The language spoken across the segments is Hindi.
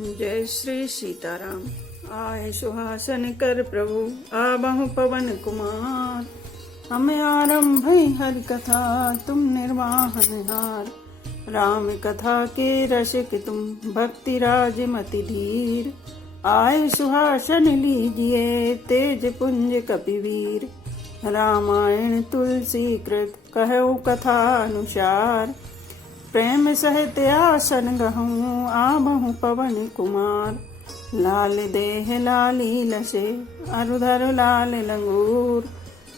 जय श्री सीताराम। आए सुहासन कर प्रभु आबहु पवन कुमार। हमें आरंभ हरि कथा तुम निर्वाहन हार। राम कथा के रसिक तुम भक्ति राज मति धीर। आए सुहासन लीजिए तेज पुंज कपिवीर। रामायण तुलसी कृत कहु कथा अनुसार। प्रेम सहित आसन गहूँ आबहु पवन कुमार। लाल देह लाली लसे अरुधर लाल लंगूर।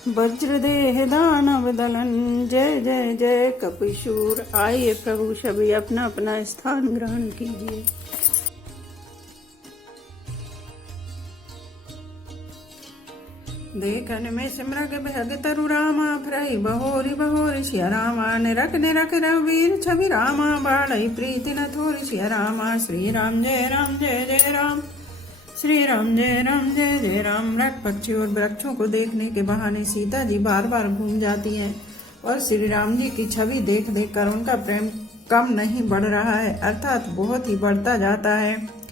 वज्र देह दानव दलन जय जय जय कपिशूर। आइए प्रभु सभी अपना अपना स्थान ग्रहण कीजिए। देखन में सिमरग भग तरु रामा भरई बहोरी बहोरी सिया रामा। निरख निरख रघुवीर छवि रामा बाढ़ई प्रीति न थोरी सिया रामा। श्री राम जय जय राम। श्री राम जय जय राम। रट पक्षी और वृक्षों को देखने के बहाने सीता जी बार बार घूम जाती हैं और श्री राम जी की छवि देख देख कर उनका प्रेम कम नहीं बढ़ रहा है, अर्थात बहुत ही बढ़ता जाता है।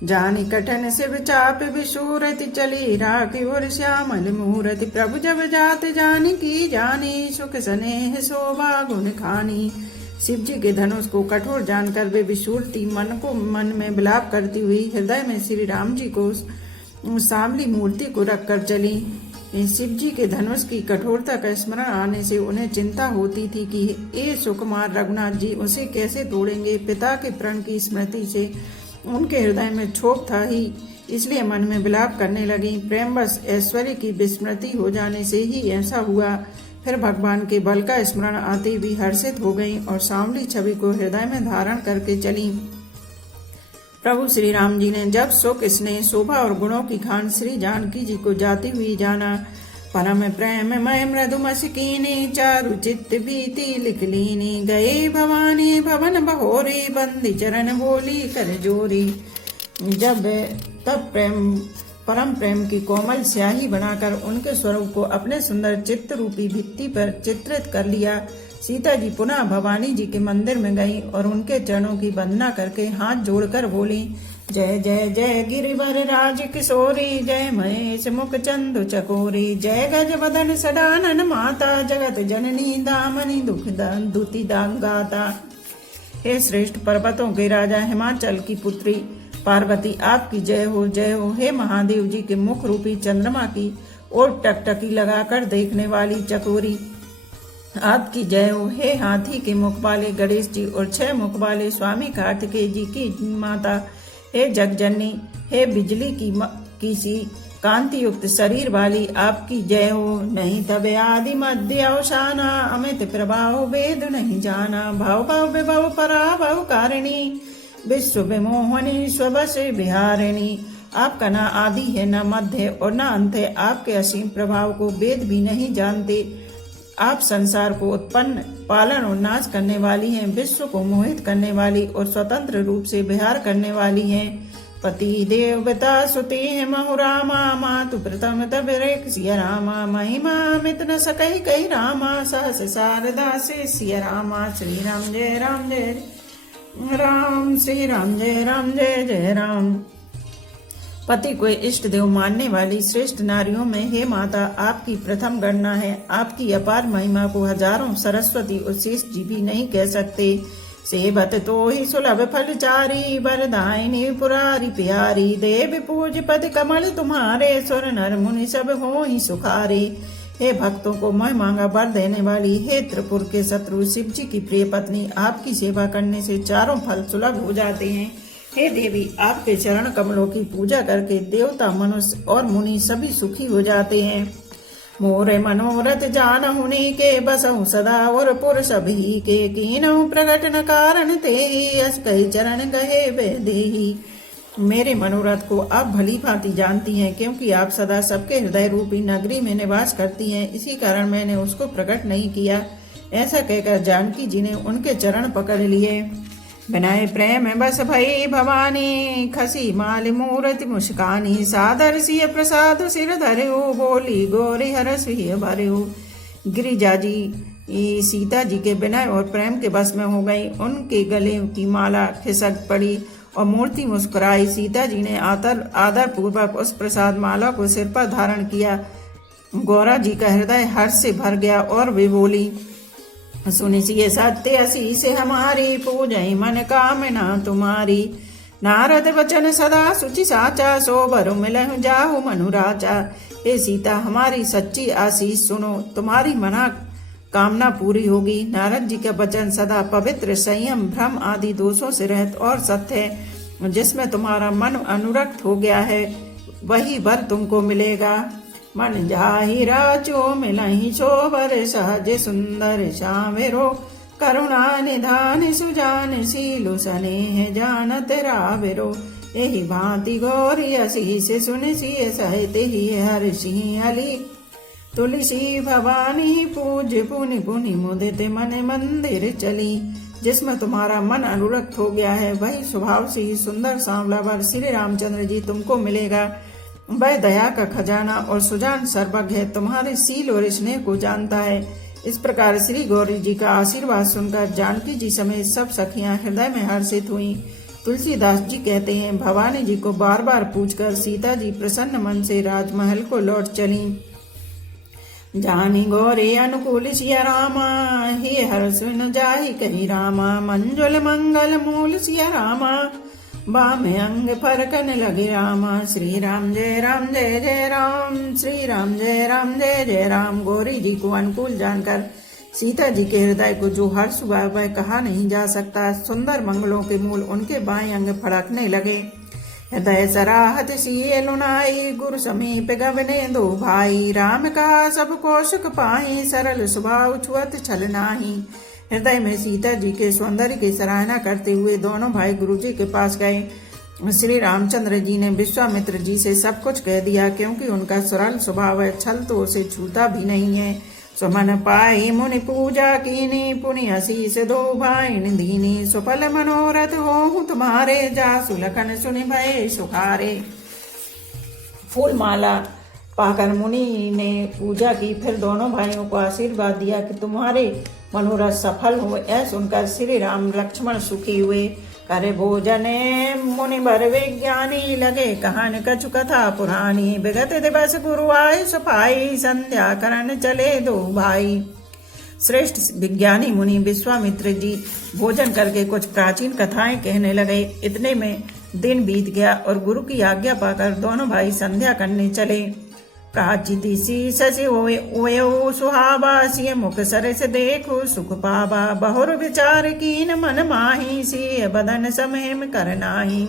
जानी कठन शिव चाप विशूरति चली राखी और श्यामल मुहूर्ति। प्रभु जब जात जानी की जानी सुख स्नेह शोभा गुण खानी। शिव जी के धनुष को कठोर जानकर वे विशूरती मन में विलाप करती हुई हृदय में श्री राम जी को सांवली मूर्ति को रखकर चली। शिव जी के धनुष की कठोरता का स्मरण आने से उन्हें चिंता होती थी कि ये सुकुमार रघुनाथ जी उसे कैसे तोड़ेंगे। पिता के प्रण की स्मृति से उनके हृदय में क्षोभ था ही, इसलिए मन में विलाप करने लगी। प्रेमवश ऐश्वर्य की विस्मृति हो जाने से ही ऐसा हुआ। फिर भगवान के बल का स्मरण आते भी हर्षित हो गईं और सांवली छवि को हृदय में धारण करके चली। प्रभु श्री राम जी ने जब सुख स्नेह शोभा और गुणों की खान श्री जानकी जी को जाती हुई जाना, परम प्रेम मय मृदु मस्कीनी चारु चित्त भीति लिख लीनी। गए भवानी भवन बहोरी बंदी चरण बोली कर जोरी। जब तब परम प्रेम की कोमल स्याही बनाकर उनके स्वरूप को अपने सुंदर चित्त रूपी भित्ति पर चित्रित कर लिया, सीता जी पुनः भवानी जी के मंदिर में गईं और उनके चरणों की वंदना करके हाथ जोड़कर बोली, जय जय जय गिरिवर राज किशोरी। जय महेश मुख चंदु चकोरी। जय गज बदन सडानन माता जगत जननी दामनी दुख दुति दांगाता। हे श्रेष्ठ पर्वतों के राजा हिमाचल की पुत्री पार्वती आपकी जय हो जय हो। हे महादेव जी के मुख रूपी चंद्रमा की और टकटकी लगाकर देखने वाली चकोरी आपकी जय हो। हे हाथी के मुख वाले गणेश जी और 6 मुख वाले स्वामी कार्तिकेय जी की माता हे जगजननी। हे बिजली की सी कांति युक्त शरीर वाली आपकी जय हो। नहीं तब आदि मध्य अवसाना अमित प्रभाव वेद नहीं जाना। भाव भाव विभव पराभव कारिणी विश्व विमोहनी स्वबस विहारिणी। आपका न आदि है न मध्य और न अंत है। आपके असीम प्रभाव को वेद भी नहीं जानते। आप संसार को उत्पन्न पालन और नाश करने वाली हैं, विश्व को मोहित करने वाली और स्वतंत्र रूप से विहार करने वाली हैं। पति देवता सुते हैं महु रामा मातु प्रथम तब रेख सिया रामा। महिमा मित न सकई कई रामा सहस शारदा से सिया रामा। श्री राम जय राम। श्री राम जय जय राम। पति को इष्ट देव मानने वाली श्रेष्ठ नारियों में हे माता आपकी प्रथम गणना है। आपकी अपार महिमा को हजारों सरस्वती और शेष जी भी नहीं कह सकते। सेवत तो ही सुलभ फलचारी वरदायिनी पुरारी प्यारी। देव पूज पद कमल तुम्हारे सुर नर मुनि सब हो ही सुखारे। हे भक्तों को मोह मांगा वर देने वाली हे त्रिपुर के शत्रु शिव जी की प्रिय पत्नी, आपकी सेवा करने से चारों फल सुलभ हो जाते हैं। हे देवी आपके चरण कमलों की पूजा करके देवता मनुष्य और मुनि सभी सुखी हो जाते हैं। मोरे मनोरथ जान हुनी के बसहु सदा और पुर सभी के कीनहु प्रकट न कारण ते अस कही चरण गहे बेदेही। मेरे मनोरथ को आप भली भांति जानती हैं, क्योंकि आप सदा सबके हृदय रूपी नगरी में निवास करती हैं, इसी कारण मैंने उसको प्रकट नहीं किया। ऐसा कहकर जानकी जी ने उनके चरण पकड़ लिए। विनय प्रेम बस भई भवानी खसी माल मूर्ति मुस्कानी। सादर सिय प्रसाद सिर धर्यो बोली गोरी हरस भर्यो। गिरिजा जी सीता जी के विनय और प्रेम के वश में हो गई। उनके गले की माला खिसक पड़ी और मूर्ति मुस्कुराई। सीता जी ने आदर पूर्वक उस प्रसाद माला को सिर पर धारण किया। गौरा जी का हृदय हर्ष से भर गया और वे बोली, सुनिए सत्य असी से हमारी, पूजय मन कामना तुम्हारी। नारद वचन सदा सुचि साचा, सो बर मिलहु जाहु मनुराजा। हे सीता, हमारी सच्ची आशीष सुनो, तुम्हारी मना कामना पूरी होगी। नारद जी का वचन सदा पवित्र, संयम, भ्रम आदि दोषों से रहित और सत्य है। जिसमें तुम्हारा मन अनुरक्त हो गया है वही वर तुमको मिलेगा। मन जाहि राचो मिलहि शोभर, सहज सुंदर श्यामरो। करुणा निधान सुजान, सीलु स्नेह जानत राविरो। एहि भांति गौरी असीस सुन सिय, सहित ही हर्षि अली। तुलसी भवानी पूज पुनि पुनि, मुदित मन मंदिर चली। जिसमें तुम्हारा मन अनुरक्त हो गया है वही स्वभाव से ही सुंदर सांवला वर श्री रामचंद्र जी तुमको मिलेगा। वह दया का खजाना और सुजान सर्वज्ञ है, तुम्हारे सील और स्नेह को जानता है। इस प्रकार श्री गौरी जी का आशीर्वाद सुनकर जानकी जी समेत सब सखियां हृदय में हर्षित हुईं। तुलसीदास जी कहते हैं, भवानी जी को बार बार पूछकर सीता जी प्रसन्न मन से राजमहल को लौट चलीं। जानी गौरे अनुकूल सिया रामा, हे हर्ष न जाहि कही रामा। मंजुल मंगल मूल सिया रामा, बाम अंग फरकन लगे रामा। श्री राम जय जय राम, श्री राम जय जय राम। गौरी जी को अनुकूल जानकर सीता जी के हृदय को जो हर्ष हुआ वह कहा नहीं जा सकता। सुंदर मंगलों के मूल उनके बाएं अंग फड़कने लगे। हृदय सराहत सिए लुनाई, गुरु समीप गवने दो भाई। राम का सब कौशक पाई, सरल स्वभाव छुअत छल नाही। हृदय में सीता जी के सौंदर्य की सराहना करते हुए दोनों भाई गुरु जी के पास गए। श्री रामचंद्र जी ने विश्वामित्र जी से सब कुछ कह दिया, क्योंकि उनका सरल स्वभाव है, छल तो उसे छूता भी नहीं है। सुमन पाई मुनि पूजा कीनी, पुनि आशीष दो भाई दीनी। सुफल मनोरथ हो तुम्हारे, जासु लखन सुनि भय सुखारे। फूल माला पाकर मुनि ने पूजा की, फिर दोनों भाइयों को आशीर्वाद दिया कि तुम्हारे मनोरथ सफल हो। यह सुनकर श्री राम लक्ष्मण सुखी हुए। करे भोजने मुनि बर विज्ञानी, लगे कहान कछु कथा पुरानी। विगत दिवस गुरु आए सफाई, संध्या करन चले दो भाई। श्रेष्ठ विज्ञानी मुनि विश्वामित्र जी भोजन करके कुछ प्राचीन कथाएं कहने लगे। इतने में दिन बीत गया और गुरु की आज्ञा पाकर दोनों भाई संध्या करने चले। प्राचिति शशि ओयो सुहावा, सिय मुख सरस देखो सुख पावा। बहुर विचार कीन मन माही, सिय बदन समेम करनाही।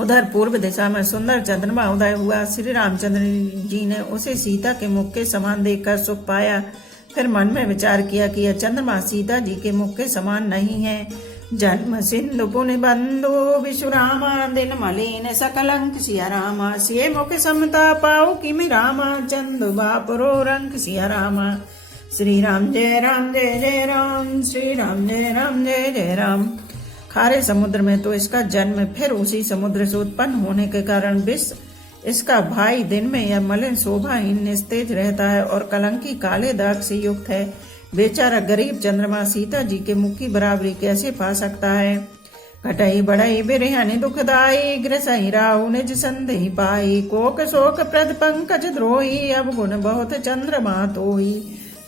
उधर पूर्व दिशा में सुंदर चंद्रमा उदय हुआ। श्री रामचंद्र जी ने उसे सीता के मुख के समान देखकर सुख पाया। फिर मन में विचार किया कि यह चंद्रमा सीता जी के मुख के समान नहीं है। जन्म सिंधु पुनि बंधु, विश्रामा दिन मलिन सकलंक सिया रामा। सिय मुख समता पाओ किमि रामा, चंदु बापरो रंक सिया रामा। श्री राम जय जय राम, श्री राम जय जय राम। खारे समुद्र में तो इसका जन्म, फिर उसी समुद्र से उत्पन्न होने के कारण विष इसका भाई दिन में यह मलिन शोभाहीन निस्तेज रहता है और कलंकी काले दाग से युक्त है। बेचारा गरीब चंद्रमा सीता जी के मुख की बराबरी कैसे पा सकता है। घटई बढ़ई बिरहनि दुखदाई, ग्रसई राहु निज संदेह पाई। कोक शोक प्रद पंकज द्रोही, अब गुण बहुत चंद्रमा तोही।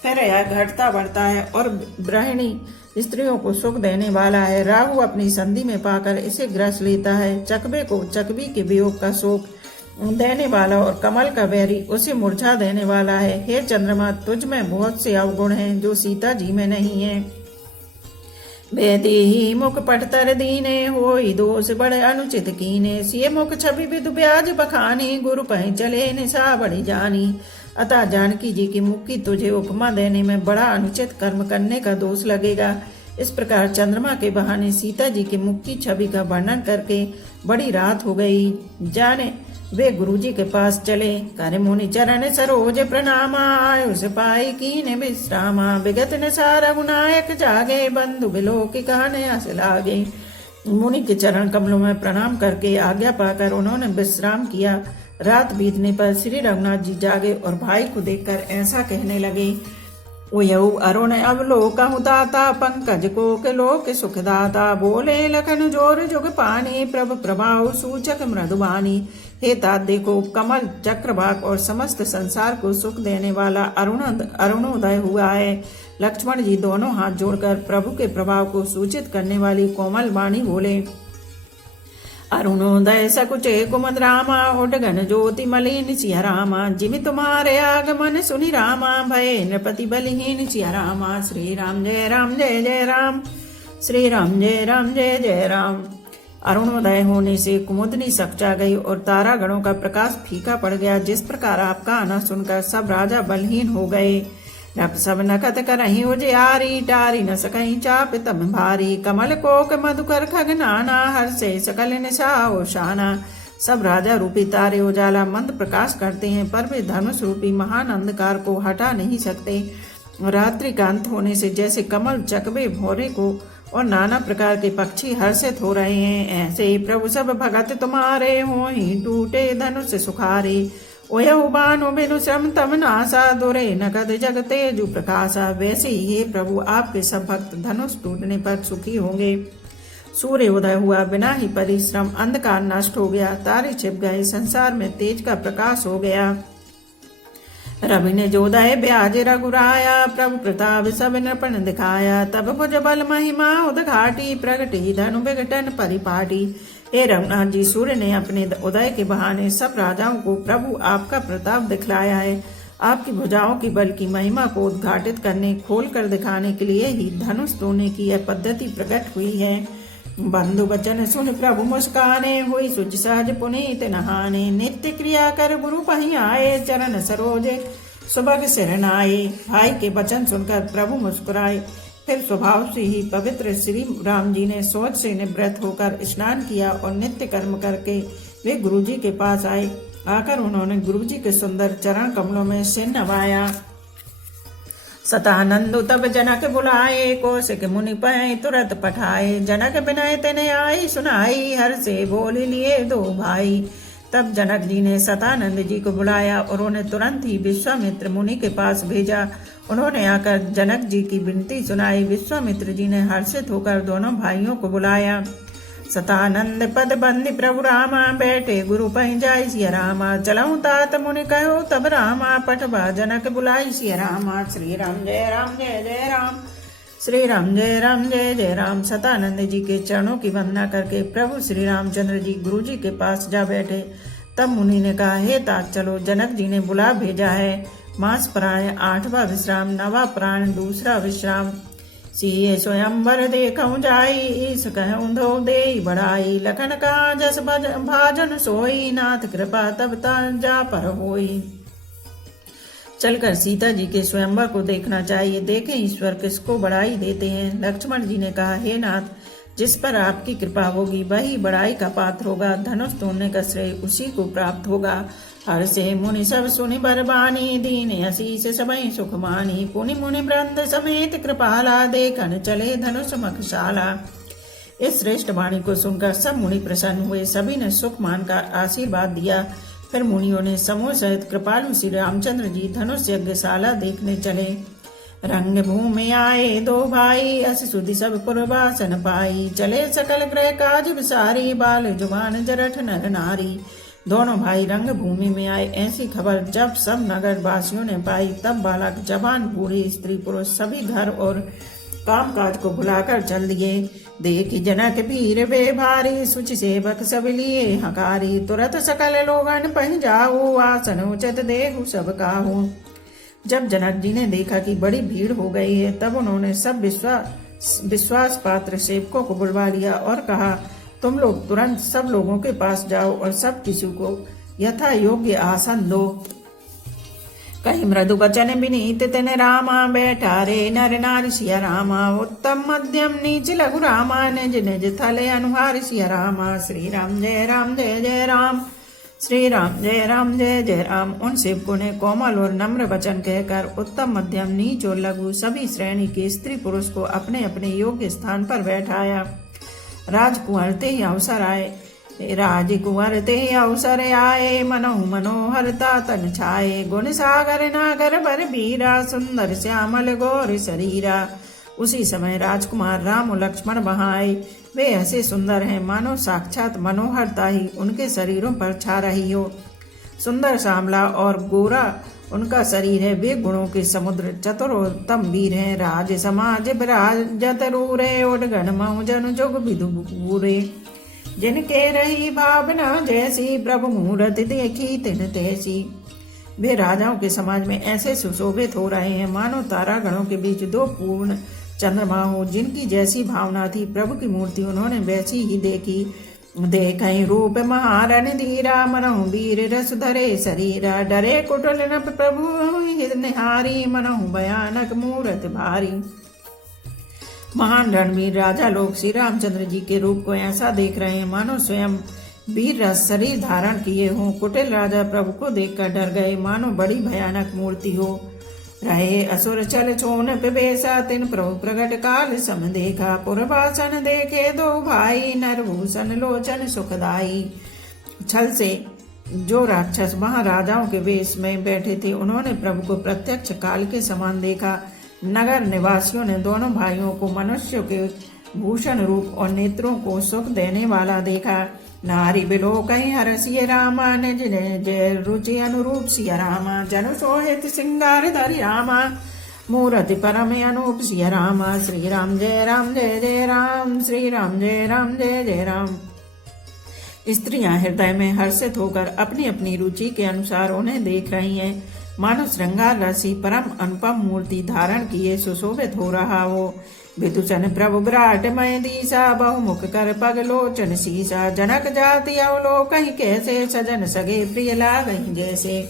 फिर यह घटता बढ़ता है और गृहिणी स्त्रियों को सुख देने वाला है। राहु अपनी संधि में पाकर इसे ग्रस लेता है। चकबे को चकबी के वियोग का शोक देने वाला और कमल का बैरी उसे मुरझा देने वाला है। हे चंद्रमा, तुझ में बहुत से अवगुण हैं जो सीता जी में नहीं है। बेदी ही मुख पटतर दीने, होई दोष बड़े अनुचित कीने। सिय मुख छवि विदु ब्याज बखानी, गुरु पहि चले निशा बड़ी जानी। अतः जानकी जी की मुख की तुझे उपमा देने में बड़ा अनुचित कर्म करने का दोष लगेगा। इस प्रकार चंद्रमा के बहाने सीता जी के मुख की छवि का वर्णन करके बड़ी रात हो गई। जाने वे गुरुजी के पास चले। करे मुनि चरण सरोज प्रणामा, आयुष पाई कीने विश्रामा। विगत न सारा गुनायक जागे, बंधु बिलो की कहने हंस लागे। मुनि के चरण कमलों में प्रणाम करके आज्ञा पाकर उन्होंने विश्राम किया। रात बीतने पर श्री रघुनाथ जी जागे और भाई को देखकर ऐसा कहने लगे। उयऊ अरुण अवलोकहु ताता पंकज कोक लोक सुखदाता। बोले लखन जोर जुग पानी प्रभ प्रभाव सूचक मृदुबानी। हे तात देखो कमल चक्रवाक और समस्त संसार को सुख देने वाला अरुणोदय हुआ है। लक्ष्मण जी दोनों हाथ जोड़कर प्रभु के प्रभाव को सूचित करने वाली कोमल वाणी बोले। अरुणोदय सकुचे कुमद रामा उडगन ज्योति मलिन सिया रामा। जिमि तुम्हारे आगमन सुनि रामा भय नृपति बलहीन सिया रामा। श्री राम जय राम जय जय राम। श्री राम जय राम जय जय राम। अरुणोदय होने से कुमुदनी सकचा गई और तारा गणों का प्रकाश फीका पड़ गया। जिस प्रकार आपका आना सुनकर सब राजा बलहीन हो गए। नप सब नखत करही उजियारी टारी न सकहीं चाप तम भारी। कमल कोक मधुकर खगनाना हर्षे सकल निशा शाना। सब राजा रूपी तारे उजाला मंद प्रकाश करते हैं पर वे धनुष रूपी महान अंधकार को हटा नहीं सकते। रात्रि का अंत होने से जैसे कमल चकवे भोरे को और नाना प्रकार के पक्षी हर्षित हो रहे हैं, ऐसे प्रभु सब भगत तुम्हारे हो ही टूटे धनुष सुखारे। ओयऊ बानो बिनु श्रम तम नासा दुरे नकद जग तेजु प्रकाशा। वैसे ही हे प्रभु आपके सब भक्त धनुष टूटने पर सुखी होंगे। सूर्य उदय हुआ बिना ही परिश्रम, अंधकार नष्ट हो गया, तारे छिप गए, संसार में तेज का प्रकाश हो गया। रवि ने जोदय ब्याज रघुराया प्रभु प्रताप सब नृपण दिखाया। तब भुज बल महिमा उदघाटी प्रगटी धनु विघटन परिपाटी। हे रघुनाथ जी, सूर्य ने अपने उदय के बहाने सब राजाओं को प्रभु आपका प्रताप दिखलाया है। आपकी भुजाओं की बल की महिमा को उद्घाटित करने खोल कर दिखाने के लिए ही धनुष तोड़ने की यह पद्धति प्रकट हुई है। बंधु वचन सुन प्रभु मुस्काने हुई सुच सहज पुनीत नहाने। नित्य क्रिया कर गुरु पही आए चरण सरोजे सुबह सिरनाए। भाई के वचन सुनकर प्रभु मुस्कुराए। फिर स्वभाव से ही पवित्र श्री राम जी ने सोच से निवृत्त होकर स्नान किया और नित्य कर्म करके वे गुरु जी के पास आए। आकर उन्होंने गुरु जी के सुंदर चरण कमलों में सिर नवाया। सतानंद तब जनक बुलाए कौशिक मुनि पै तुरंत पठाए। जनक बिनय तेने आई सुनाई हर से बोल लिए दो भाई। तब जनक जी ने सतानंद जी को बुलाया और उन्हें तुरंत ही विश्वामित्र मुनि के पास भेजा। उन्होंने आकर जनक जी की विनती सुनाई। विश्वामित्र जी ने हर्षित होकर दोनों भाइयों को बुलाया। सतानंद पद बंदी प्रभु रामा बैठे गुरु पहि जाय सिया रामा। चलऊं तात मुनि कहो तब रामा पठबा जनक बुलाई सिया रामा। श्री राम जय राम जय जय राम। श्री राम जय राम जय जय राम। सतानंद जी के चरणों की वंदना करके प्रभु श्री रामचंद्र जी गुरु जी के पास जा बैठे। तब मुनि ने कहा, हे तात चलो, जनक जी ने बुला भेजा है। मास प्राण 8वां विश्राम, 9वां प्राण 2रा विश्राम। सिए स्वयंवर देखऊं जाई ईस कहूं धो देई बढ़ाई। लखन का जस भाजन सोई नाथ कृपा तब जा पर होई। चलकर सीता जी के स्वयंवर को देखना चाहिए, देखें ईश्वर किसको बढ़ाई देते हैं। लक्ष्मण जी ने कहा, हे नाथ, जिस पर आपकी कृपा होगी वही बढ़ाई का पात्र होगा। धनुष तोड़ने का श्रेय उसी को प्राप्त होगा। हर से मुनि सब सुनि बरबानी दीन आशीष सबई सुख मानी। पुनि मुनि वृंद समेत कृपाला देखन चले धनुष मखशाला। इस श्रेष्ठ वाणी को सुनकर सब मुनि प्रसन्न हुए। सभी ने सुख मानकर आशीर्वाद दिया। फिर मुनियों ने समूह सहित कृपालु श्री रामचंद्र जी धनुष यज्ञशाला देखने चले। रंग भूमि आए दो भाई अस सुधि सब पुरवासन पाई। चले सकल ग्रह काज विसारी बाल जुबान जरठ नर नारी। दोनों भाई रंग भूमि में आए। ऐसी खबर जब सब नगर वासियों ने पाई तब बालक जवान बूढ़ी स्त्री पुरुष सभी घर और काम काज को भुलाकर चल दिए। देख जनक वीर वे भारी सुचि सेवक सब लिए हकारी। तुरत सकल लोगन पह जाऊ आसन उचित देहु सब काहू। जब जनक जी ने देखा कि बड़ी भीड़ हो गई है तब उन्होंने सब विश्वास पात्र सेवकों को बुलवा लिया और कहा, तुम लोग तुरंत सब लोगों के पास जाओ और सब किसी को यथा योग्य आसन दो। कहीं मृदु वचन विनीत तेने रामा बैठा रे नर नारी सिया रामा। उत्तम मध्यम नीच लघु रामा निज निज थले अनुहार सिया रामा। श्री राम जय राम जय जय राम। श्री राम जय राम जय जय राम। उन सेवकों ने कोमल और नम्र वचन कहकर उत्तम मध्यम नीच और लघु सभी श्रेणी के स्त्री पुरुष को अपने अपने योग्य स्थान पर बैठाया। राजकुंवर ते ही अवसर आए। राजकुंवर ते अवसर आए, मनहु मनोहरता तन छाए। गुण सागर नागर बर बीरा, सुंदर श्यामल गौर शरीरा। उसी समय राजकुमार राम और लक्ष्मण वहां आए। वे ऐसे सुंदर हैं मानो साक्षात मनोहरता ही उनके शरीरों पर छा रही हो। सुंदर श्यामला और गोरा उनका शरीर है। वे गुणों के समुद्र, चतुरोत्तम वीर हैं। राज समाज विराजत रूरे, उडगन महु जन जुग विदु पूरे। जिनके रही भावना जैसी, प्रभु मूरत देखी तिन तैसी। वे राजाओं के समाज में ऐसे सुशोभित हो रहे हैं मानो तारागणों के बीच दो पूर्ण चंद्रमा हो। जिनकी जैसी भावना थी, प्रभु की मूर्ति उन्होंने वैसी ही देखी। देखई रूप महारण धीरा, मनहु वीर रस धरे शरीरा। डरे कुटिल नप प्रभु निहारी, मनहु भयानक मूरत भारी। महान रणवीर राजा लोग श्री रामचंद्र जी के रूप को ऐसा देख रहे हैं मानो स्वयं वीर रस शरीर धारण किए हों। कुटिल राजा प्रभु को देखकर डर गए, मानो बड़ी भयानक मूर्ति हो। रहे असुर चल छोन पिबेसा, तिन प्रभु प्रगट काल सम देखा। पुरवासन देखे दो भाई, नरभूषण लोचन सुखदाई। छल से जो राक्षस वहां राजाओं के वेश में बैठे थे, उन्होंने प्रभु को प्रत्यक्ष काल के समान देखा। नगर निवासियों ने दोनों भाइयों को मनुष्य के भूषण रूप और नेत्रों को सुख देने वाला देखा। नारी बिलो कहीं हरसिय रामा, निज जय रुचि अनुरूप सिया रामा। जनु सोहित सिंगार धरि रामा, मूर्ति परम अनूप सिया रामा। श्री राम जय जय राम, श्री राम जय जय राम। स्त्रियां हृदय में हर्षित होकर अपनी अपनी रुचि के अनुसार उन्हें देख रही हैं, मानो श्रृंगार रसी परम अनुपम मूर्ति धारण किए सुशोभित हो रहा हो। विदुषन प्रभु विराट मय दीसा, बहुमुख कर पग लोचन सीसा। जनक जाति अवलोकहि कैसे, सजन सगे प्रिय लागहि जैसे।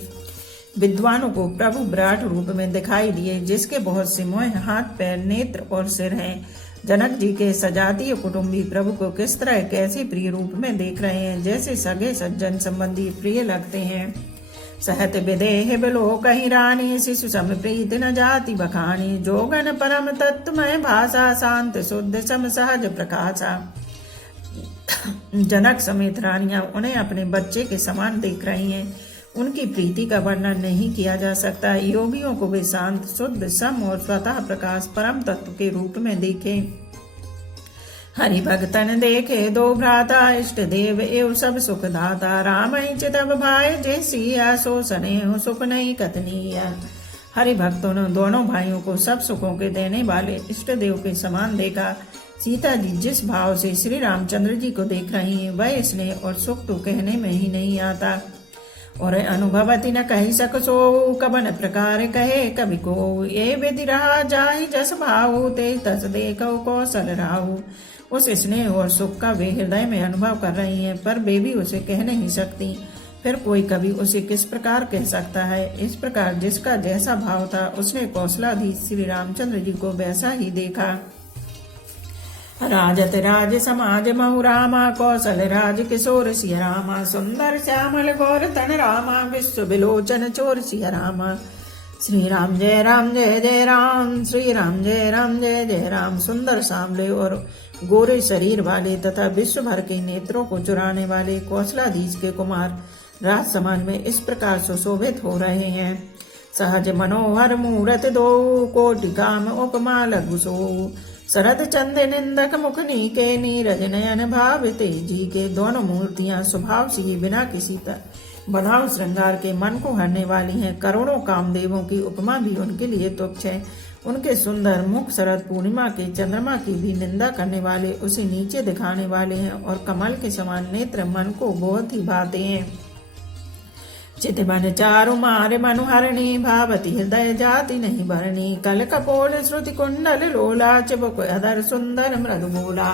विद्वानों को प्रभु विराट रूप में दिखाई दिए, जिसके बहुत से मुँह, हाथ पैर, नेत्र और सिर हैं। जनक जी के सजातीय कुटुंबी प्रभु को किस तरह कैसे प्रिय रूप में देख रहे हैं, जैसे सगे सज्जन संबंधी प्रिय लगते हैं। सहत विदेह बिलो कहीं रानी, शिशु सम प्रीत न जाति बखानी। जोगन परम तत्वमय भाषा, शांत शुद्ध सम सहज प्रकाशा। जनक समेत रानियां उन्हें अपने बच्चे के समान देख रही हैं। उनकी प्रीति का वर्णन नहीं किया जा सकता। योगियों को वे शांत शुद्ध सम और स्वतः प्रकाश परम तत्व के रूप में देखे। हरि भगतन देखे दो भ्राता, इष्ट देव एवं सब सुख दाता। राम चितव भाई जय सिया, सो सने हो सुख नहीं कतनिया। हरि भक्तों ने दोनों भाइयों को सब सुखों के देने वाले इष्ट देव के समान देखा। सीता जी जिस भाव से श्री रामचंद्र जी को देख रही हैं, वह स्नेह और सुख तो कहने में ही नहीं आता। और अनुभवती न कही सक सो, कबन प्रकार कहे कवि को। ये विधि रहा जाहि जस भाऊ, ते तस देखो कौशल राहु। उस स्नेह और सुख का वे हृदय में अनुभव कर रही हैं, पर वे भी उसे कह नहीं सकती। फिर कोई कवि उसे किस प्रकार कह सकता है। इस प्रकार जिसका जैसा भाव था, उसने कौशलाधीश श्री रामचंद्र जी को वैसा ही देखा। राजत राज समाज महु रामा, कौशल राज किशोर सिया रामा। सुंदर श्यामल गौर तन रामा, विश्व विलोचन चोर सिया रामा। श्री राम जय जय राम, श्री राम जय जय राम। सुंदर सांवले और गोरे शरीर वाले तथा विश्व भर के नेत्रों को चुराने वाले कौशलाधीश के कुमार राज समाज में इस प्रकार सुशोभित हो रहे हैं। सहज मनोहर मूरत दो, कोटि काम उपमा लघु सो। शरद चंद निंदक मुखनी के, नीरज नयन भाव तेजी के। दोनों मूर्तियां स्वभाव से ही बिना किसी बनाव श्रृंगार के मन को हरने वाली हैं। करोड़ों कामदेवों की उपमा भी उनके लिए तुच्छ है। उनके सुंदर मुख शरद पूर्णिमा के चंद्रमा की भी निंदा करने वाले, उसे नीचे दिखाने वाले हैं। और कमल के समान नेत्र मन को बहुत ही भाते हैं। चित मन चारु मारे मनुहरणी, भावती हृदय जाति नहीं भरणी। कल कपोल श्रुति कुंडल लोला, चिबुक अधर सुंदर मृदु बोला।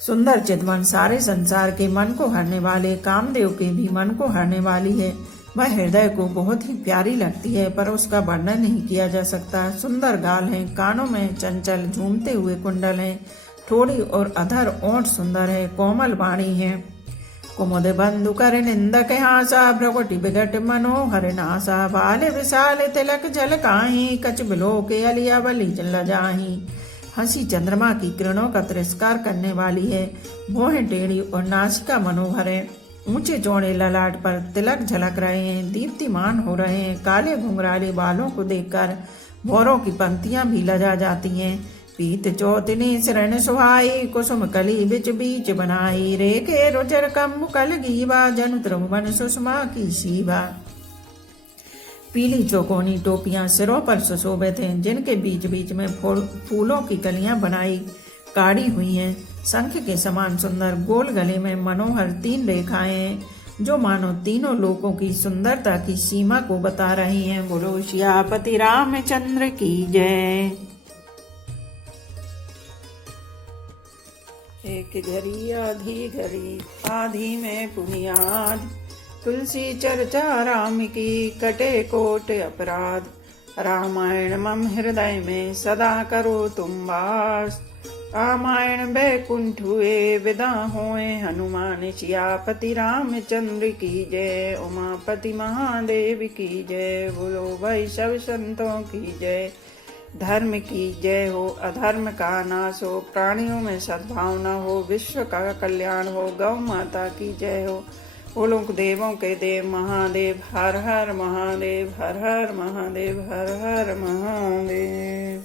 सुंदर चितवन सारे संसार के मन को हरने वाले, कामदेव के भी मन को हरने वाली है। वह हृदय को बहुत ही प्यारी लगती है, पर उसका वर्णन नहीं किया जा सकता। सुंदर गाल हैं, कानों में चंचल झूमते हुए कुंडल हैं, ठोड़ी और अधर ओंठ सुंदर है, कोमल वाणी है। कुमुद बंधु कर निंदक हासा, भ्रकुटि विकट मनोहर नासा। बाल विशाल तिलक जल काही, कच बिलो के अलिया बलि जल जाही। हंसी चंद्रमा की किरणों का तिरस्कार करने वाली है। भौहें टेढ़ी और नासिका मनोहर है। ऊंचे चौड़े ललाट पर तिलक झलक रहे हैं, दीप्तिमान हो रहे हैं। काले घुंघराले बालों को देखकर भौरों की पंक्तियां भी लजा जाती हैं। पीत चौतनी शरण सुहाई, कुसुम कली बिच बीच बनाई। रेखे रुचर कम मुकल गीवा, जनु त्रिभुवन सुषमा की सीवा। पीली चौकोनी टोपियां सिरों पर सुशोभित हैं, जिनके बीच बीच में फूलों की कलियां बनाई काढ़ी हुई हैं। शंख के समान सुंदर गोल गले में मनोहर 3 रेखाएं हैं, जो मानो तीनों लोकों की सुंदरता की सीमा को बता रही हैं। बोलो सियापति रामचंद्र की जय। एक घड़ी आधी में पुनियाद, तुलसी चर्चा राम की कटे कोट अपराध। रामायण मम हृदय में सदा करो तुम वास, रामायण बैकुंठ हुए विदा होए हनुमान। सियापति रामचंद्र की जय, उमापति महादेव की जय। बोलो भाई सब संतों की जय। धर्म की जय हो, अधर्म का नाश हो, प्राणियों में सद्भावना हो, विश्व का कल्याण हो। गौ माता की जय हो। बोलो देवों के देव महादेव, हर हर महादेव, हर हर महादेव, हर हर महादेव।